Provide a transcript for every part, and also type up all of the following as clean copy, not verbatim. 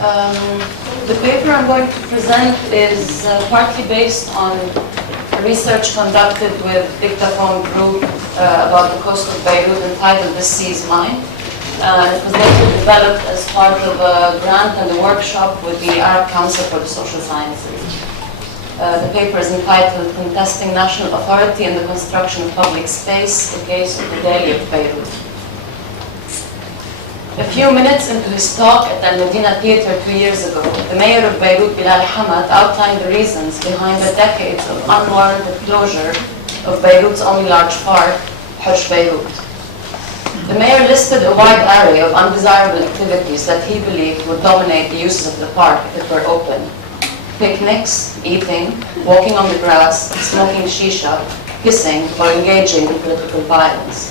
The paper I'm going to present is partly based on research conducted with Dictaphone Group about the coast of Beirut entitled The Sea is Mine. It was later developed as part of a grant and a workshop with the Arab Council for the Social Sciences. The paper is entitled Contesting National Authority in the Construction of Public Space, the Case of the Daily of Beirut. A few minutes into his talk at Al Medina Theatre 2 years ago, the mayor of Beirut, Bilal Hamad, outlined the reasons behind the decades of unwarranted closure of Beirut's only large park, Horch Beirut. The mayor listed a wide array of undesirable activities that he believed would dominate the uses of the park if it were open. Picnics, eating, walking on the grass, smoking shisha, kissing, or engaging in political violence.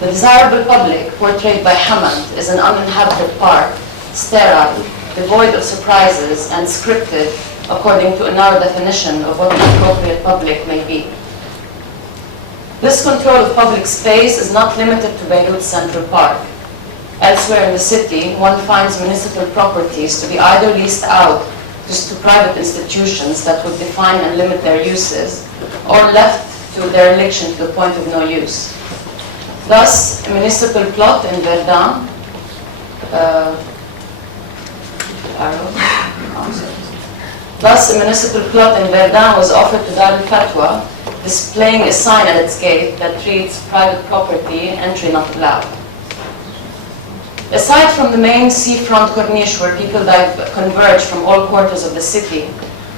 The desirable public, portrayed by Hamad, is an uninhabited park, sterile, devoid of surprises, and scripted according to a narrow definition of what the appropriate public may be. This control of public space is not limited to Beirut's Central Park. Elsewhere in the city, one finds municipal properties to be either leased out to private institutions that would define and limit their uses, or left to dereliction to the point of no use. Thus, a municipal plot in Verdun, was offered to Dar al-Fatwa, displaying a sign at its gate that reads private property, entry not allowed. Aside from the main seafront corniche where people converge from all quarters of the city,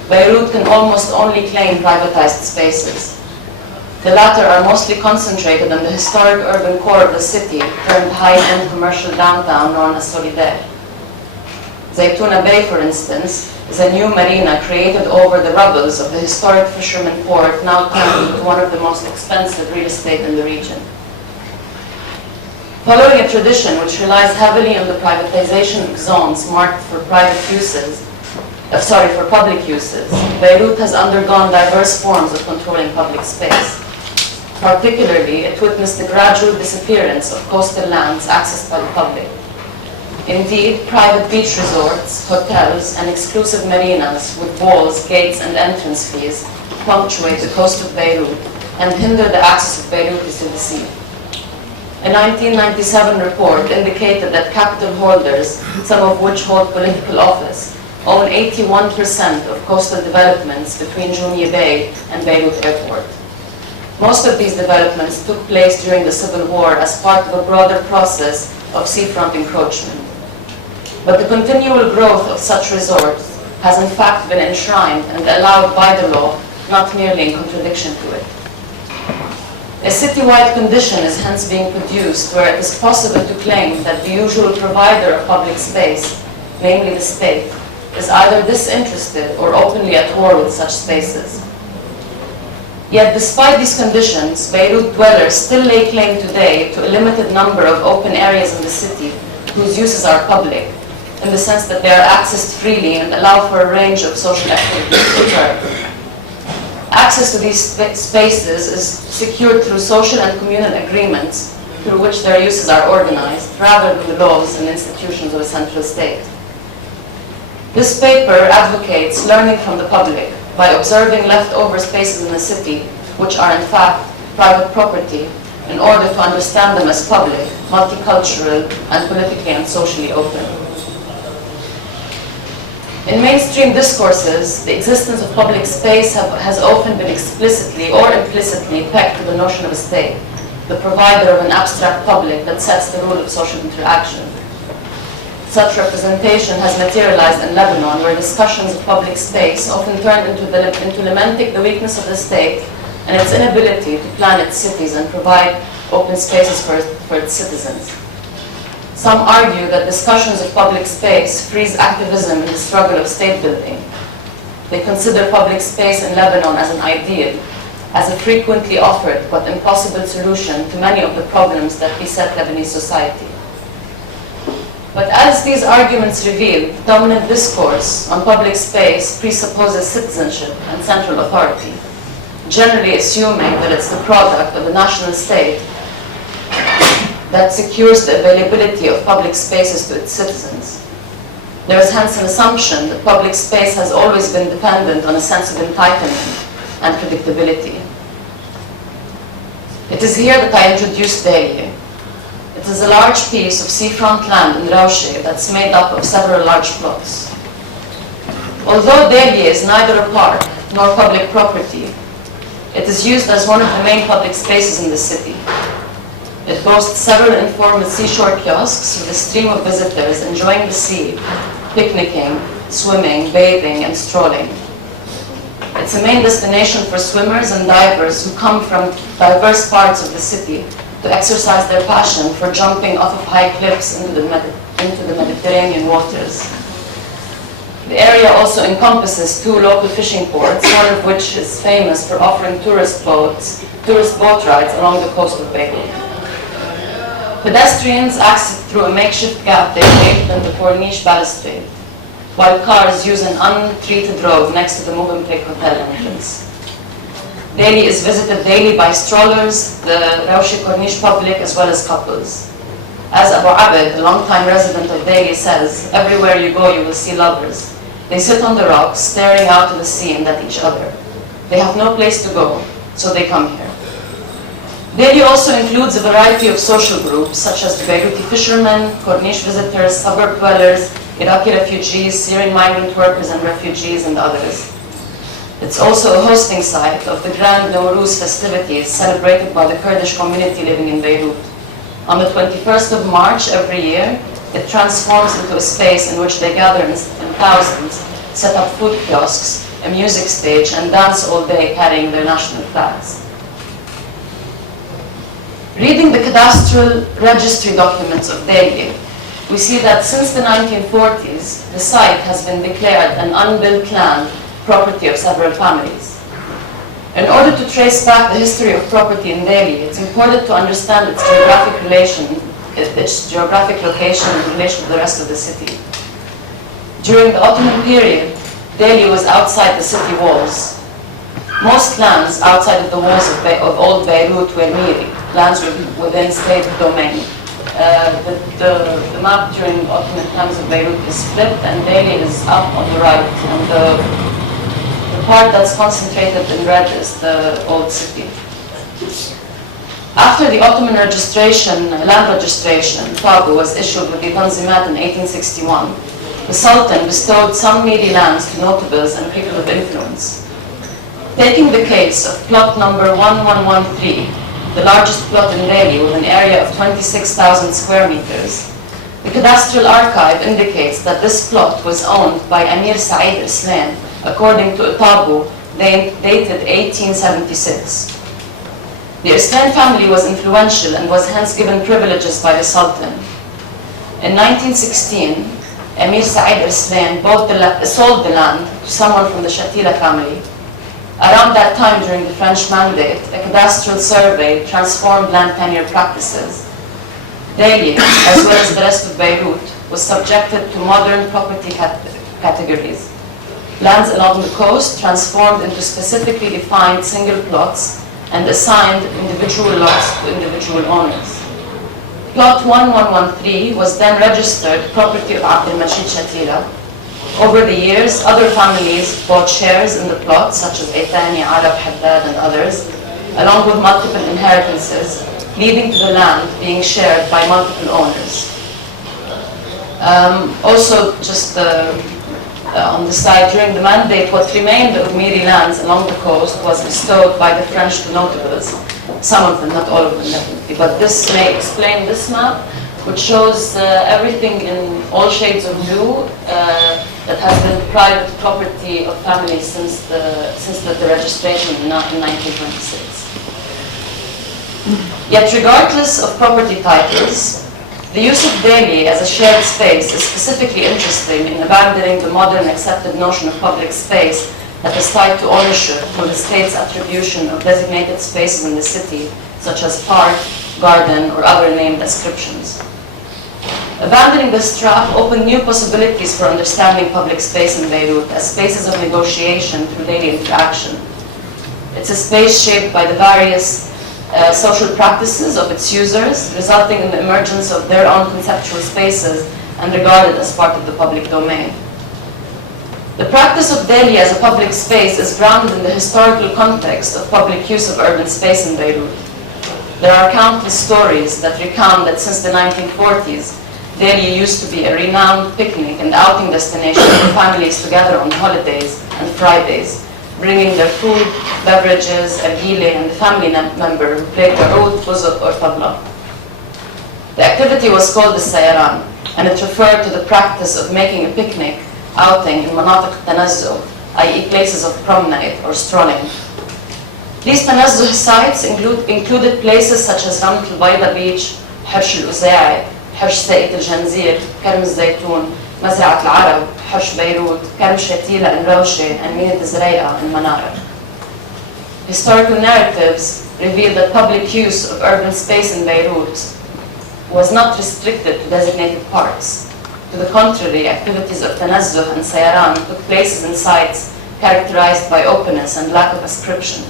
Beirut can almost only claim privatized spaces. The latter are mostly concentrated in the historic urban core of the city, turned high-end commercial downtown known as Solidaire. Zaytuna Bay, for instance, is a new marina created over the rubbles of the historic fisherman port, now turned into one of the most expensive real estate in the region. Following a tradition which relies heavily on the privatization of zones marked for public uses, Beirut has undergone diverse forms of controlling public space. Particularly, it witnessed the gradual disappearance of coastal lands accessed by the public. Indeed, private beach resorts, hotels, and exclusive marinas with walls, gates, and entrance fees punctuate the coast of Beirut and hinder the access of Beirutis to the sea. A 1997 report indicated that capital holders, some of which hold political office, own 81% of coastal developments between Jounieh Bay and Beirut Airport. Most of these developments took place during the Civil War as part of a broader process of seafront encroachment. But the continual growth of such resorts has in fact been enshrined and allowed by the law, not merely in contradiction to it. A citywide condition is hence being produced where it is possible to claim that the usual provider of public space, namely the state, is either disinterested or openly at war with such spaces. Yet despite these conditions, Beirut dwellers still lay claim today to a limited number of open areas in the city whose uses are public, in the sense that they are accessed freely and allow for a range of social activities to occur. Access to these spaces is secured through social and communal agreements through which their uses are organized, rather than the laws and institutions of a central state. This paper advocates learning from the public by observing leftover spaces in the city, which are in fact private property, in order to understand them as public, multicultural, and politically and socially open. In mainstream discourses, the existence of public space has often been explicitly or implicitly pegged to the notion of a state, the provider of an abstract public that sets the rule of social interaction. Such representation has materialized in Lebanon, where discussions of public space often turn into lamenting the weakness of the state and its inability to plan its cities and provide open spaces for its citizens. Some argue that discussions of public space freeze activism in the struggle of state building. They consider public space in Lebanon as an ideal, as a frequently offered but impossible solution to many of the problems that beset Lebanese society. But as these arguments reveal, dominant discourse on public space presupposes citizenship and central authority, generally assuming that it's the product of the national state that secures the availability of public spaces to its citizens. There is hence an assumption that public space has always been dependent on a sense of entitlement and predictability. It is here that I introduced Daily. It is a large piece of seafront land in Rauche that's made up of several large plots. Although Daily is neither a park nor public property, it is used as one of the main public spaces in the city. It boasts several informal seashore kiosks with a stream of visitors enjoying the sea, picnicking, swimming, bathing, and strolling. It's a main destination for swimmers and divers who come from diverse parts of the city to exercise their passion for jumping off of high cliffs into the Mediterranean waters. The area also encompasses 2 local fishing ports, one of which is famous for offering tourist boat rides along the coast of Beirut. Pedestrians access through a makeshift gap they created in the Corniche balustrade, while cars use an untreated road next to the Movenpick Hotel entrance. Daily is visited daily by strollers, the Rauche Corniche public, as well as couples. As Abu Abed, a longtime resident of Daily, says, everywhere you go you will see lovers. They sit on the rocks, staring out to the sea and at each other. They have no place to go, so they come here. Daily also includes a variety of social groups, such as the Beiruti fishermen, Corniche visitors, suburb dwellers, Iraqi refugees, Syrian migrant workers and refugees, and others. It's also a hosting site of the Grand Nowruz festivities celebrated by the Kurdish community living in Beirut. On the 21st of March every year, it transforms into a space in which they gather in thousands, set up food kiosks, a music stage, and dance all day carrying their national flags. Reading the cadastral registry documents of Daily, we see that since the 1940s, the site has been declared an unbuilt land, property of several families. In order to trace back the history of property in Daily, it's important to understand its geographic location in relation to the rest of the city. During the Ottoman period, Daily was outside the city walls. Most lands outside of the walls of Old Beirut were miri, lands within state domain. The map during Ottoman times of Beirut is split, and Daily is up on the right, and the part that's concentrated in red is the old city. After the Ottoman land registration, tabu was issued with the Tanzimat in 1861. The Sultan bestowed some miri lands to notables and people of influence. Taking the case of plot number 1113, the largest plot in Daily with an area of 26,000 square meters, the cadastral archive indicates that this plot was owned by Amir Said Islam according to a tabu dated 1876. The Islam family was influential and was hence given privileges by the Sultan. In 1916, Amir Said Islam sold the land to someone from the Shatila family. Around that time, during the French Mandate, a cadastral survey transformed land tenure practices. Daily, as well as the rest of Beirut, was subjected to modern property categories. Lands along the coast transformed into specifically defined single plots and assigned individual lots to individual owners. Plot 1113 was then registered property of Abdel Majid Shatila. Over the years, other families bought shares in the plot, such as Eitani, Arab, Haddad, and others, along with multiple inheritances, leading to the land being shared by multiple owners. Also, just on the side, during the mandate, what remained of Miri lands along the coast was bestowed by the French to notables. Some of them, not all of them, definitely. But this may explain this map, which shows everything in all shades of blue that has been private property of families since the registration in 1926. Yet regardless of property titles, the use of Daily as a shared space is specifically interesting in abandoning the modern accepted notion of public space that is tied to ownership through the state's attribution of designated spaces in the city, such as park, garden, or other named descriptions. Abandoning this trap opened new possibilities for understanding public space in Beirut as spaces of negotiation through daily interaction. It's a space shaped by the various social practices of its users, resulting in the emergence of their own conceptual spaces and regarded as part of the public domain. The practice of Delhi as a public space is grounded in the historical context of public use of urban space in Beirut. There are countless stories that recount that since the 1940s, Delhi used to be a renowned picnic and outing destination for families to gather on holidays and Fridays, bringing their food, beverages, a gile, and the family member who played the oud, buzuk, or tabla. The activity was called the sayaran, and it referred to the practice of making a picnic outing in manatiq tanazzuh, i.e. places of promenade or strolling. These tanazzuh sites included places such as Ramat al-Bayda Beach, Horch al-Uza'i, Horch Saqit al-Janzir, Karm al-Zaytun, Mazra'at al-Arab, Horch Beirut, Karm Shatila and Rawshe, and Minat al-Zrai'a and Manara. Historical narratives reveal that public use of urban space in Beirut was not restricted to designated parks. To the contrary, activities of tanazzuh and sayaran took places in sites characterized by openness and lack of ascription.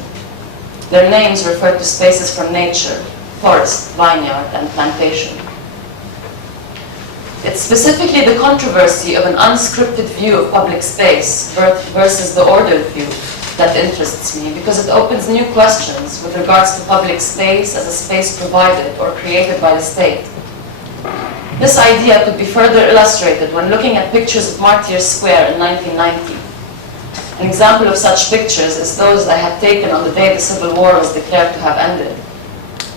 Their names refer to spaces from nature, forest, vineyard, and plantation. It's specifically the controversy of an unscripted view of public space versus the ordered view that interests me, because it opens new questions with regards to public space as a space provided or created by the state. This idea could be further illustrated when looking at pictures of Martyrs Square in 1990. An example of such pictures is those I had taken on the day the Civil War was declared to have ended.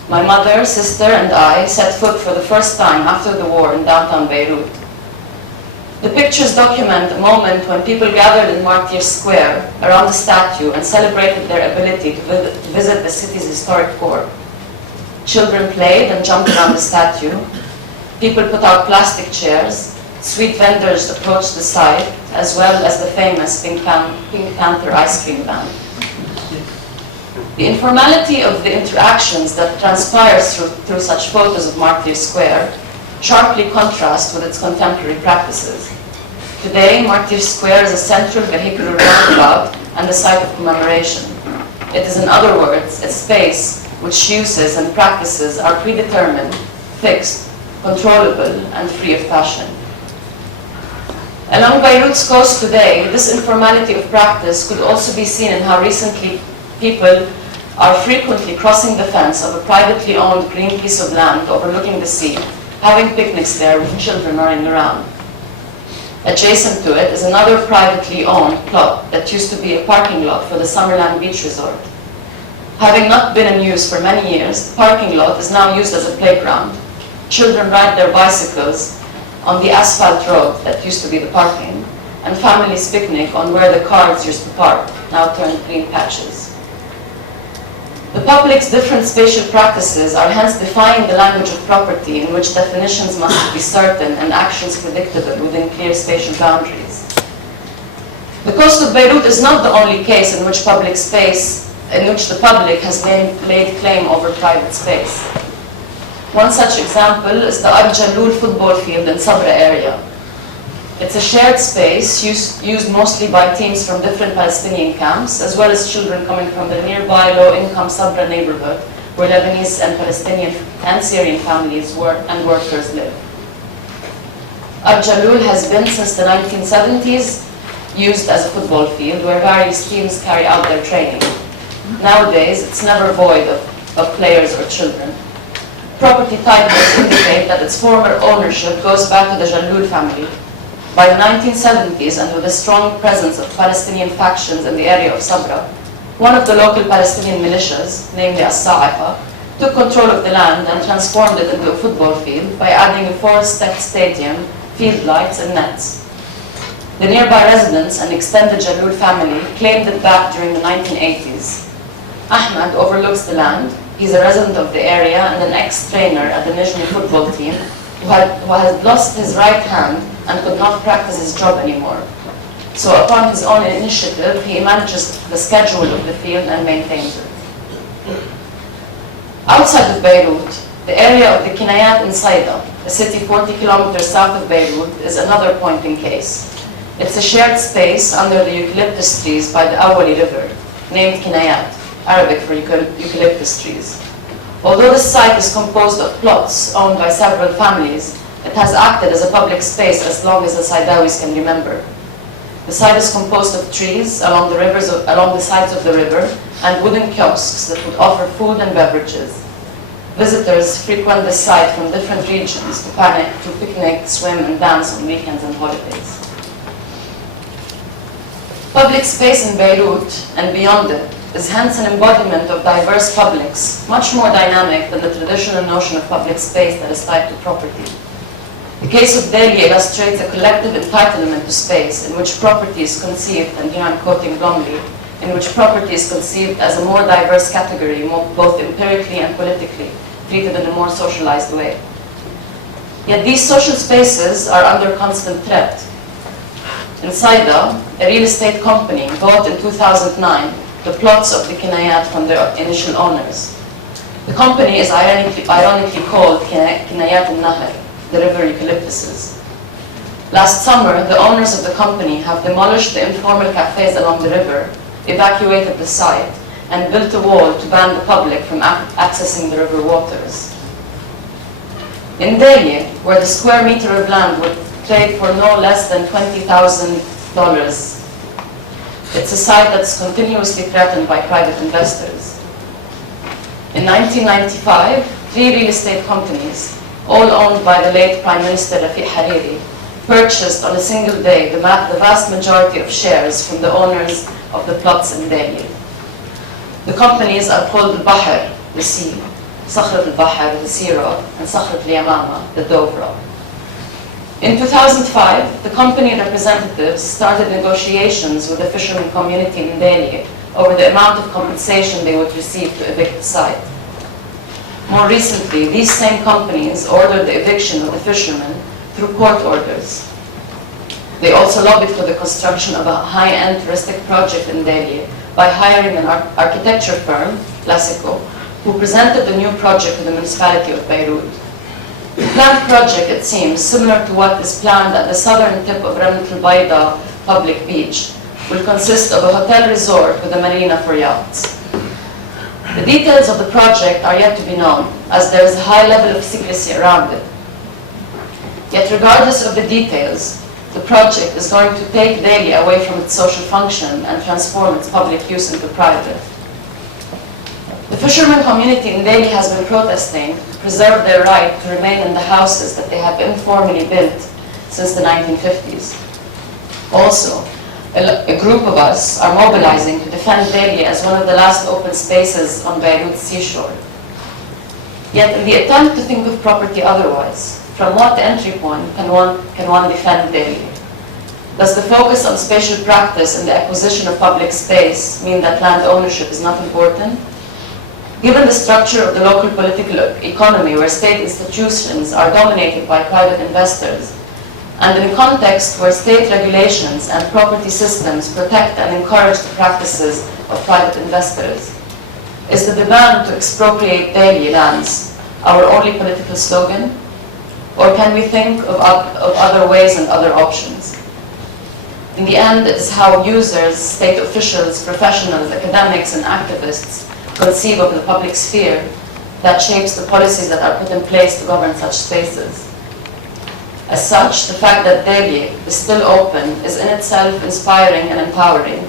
My mother, sister, and I set foot for the first time after the war in downtown Beirut. The pictures document a moment when people gathered in Martyrs Square around the statue and celebrated their ability to visit the city's historic core. Children played and jumped around the statue. People put out plastic chairs. Sweet vendors approached the site, as well as the famous Pink Panther ice cream van. The informality of the interactions that transpires through such photos of Martyrs Square sharply contrasts with its contemporary practices. Today, Martyrs Square is a central vehicular roundabout and a site of commemoration. It is, in other words, a space which uses and practices are predetermined, fixed, controllable, and free of passion. Along Beirut's coast today, this informality of practice could also be seen in how recently people are frequently crossing the fence of a privately owned green piece of land overlooking the sea, having picnics there with children running around. Adjacent to it is another privately owned plot that used to be a parking lot for the Summerland Beach Resort. Having not been in use for many years, the parking lot is now used as a playground. Children ride their bicycles on the asphalt road that used to be the parking, and families picnic on where the cars used to park, now turned green patches. The public's different spatial practices are hence defying the language of property in which definitions must be certain and actions predictable within clear spatial boundaries. The coast of Beirut is not the only case in which the public has laid claim over private space. One such example is the Jalloul football field in Sabra area. It's a shared space used mostly by teams from different Palestinian camps, as well as children coming from the nearby low-income Sabra neighborhood, where Lebanese and Palestinian and Syrian families and workers live. Jalloul has been, since the 1970s, used as a football field where various teams carry out their training. Nowadays, it's never void of players or children. Property titles indicate that its former ownership goes back to the Jalloul family. By the 1970s, and with a strong presence of Palestinian factions in the area of Sabra, one of the local Palestinian militias, namely As-Sa'iqa, took control of the land and transformed it into a football field by adding a four-stepped stadium, field lights, and nets. The nearby residents and extended Jalloul family claimed it back during the 1980s. Ahmad overlooks the land. He's a resident of the area and an ex-trainer at the Nijni football team who had lost his right hand and could not practice his job anymore. So upon his own initiative, he manages the schedule of the field and maintains it. Outside of Beirut, the area of the Kinayat in Saida, a city 40 kilometers south of Beirut, is another pointing case. It's a shared space under the eucalyptus trees by the Awali River, named Kinayat, Arabic for eucalyptus trees. Although this site is composed of plots owned by several families, It has acted as a public space as long as the Saidawis can remember. The site is composed of trees along the sides of the river and wooden kiosks that would offer food and beverages. Visitors frequent the site from different regions to picnic, swim, and dance on weekends and holidays. Public space in Beirut and beyond it is hence an embodiment of diverse publics, much more dynamic than the traditional notion of public space that is tied to property. The case of Delhi illustrates a collective entitlement to space in which property is conceived, and here I'm quoting Blomley, in which property is conceived as a more diverse category, both empirically and politically, treated in a more socialized way. Yet these social spaces are under constant threat. In Saida, a real estate company bought in 2009 the plots of the Kinayat from their initial owners. The company is ironically called Kinayat al-Nahr, the river eucalyptuses. Last summer, the owners of the company have demolished the informal cafes along the river, evacuated the site, and built a wall to ban the public from accessing the river waters. In Delhi, where the square meter of land would trade for no less than $20,000, it's a site that's continuously threatened by private investors. In 1995, 3 real estate companies, all owned by the late Prime Minister Rafiq Hariri, purchased on a single day the vast majority of shares from the owners of the plots in Delhi. The companies are called Al-Bahr, the sea, Sakhrat al-Bahr, the sea rock, and Sakhrat al-Yamama, the dove rock. In 2005, the company representatives started negotiations with the fishermen community in Delhi over the amount of compensation they would receive to evict the site. More recently, these same companies ordered the eviction of the fishermen through court orders. They also lobbied for the construction of a high-end touristic project in Delhi by hiring an architecture firm, Classico, who presented the new project to the municipality of Beirut. The planned project, it seems, similar to what is planned at the southern tip of Ramlat al-Baida public beach, will consist of a hotel resort with a marina for yachts. The details of the project are yet to be known, as there is a high level of secrecy around it. Yet regardless of the details, the project is going to take Delhi away from its social function and transform its public use into private. The fishermen community in Delhi has been protesting to preserve their right to remain in the houses that they have informally built since the 1950s. Also, a group of us are mobilizing to defend Delhi as one of the last open spaces on Beirut's seashore. Yet in the attempt to think of property otherwise, from what entry point can one defend Delhi? Does the focus on spatial practice and the acquisition of public space mean that land ownership is not important? Given the structure of the local political economy where state institutions are dominated by private investors, and in a context where state regulations and property systems protect and encourage the practices of private investors, is the demand to expropriate Delhi lands our only political slogan? Or can we think of other ways and other options? In the end, it is how users, state officials, professionals, academics, and activists conceive of the public sphere that shapes the policies that are put in place to govern such spaces. As such, the fact that Delhi is still open is in itself inspiring and empowering.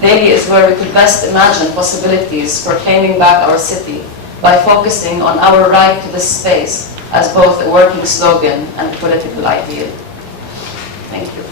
Delhi is where we could best imagine possibilities for claiming back our city by focusing on our right to this space as both a working slogan and a political ideal. Thank you.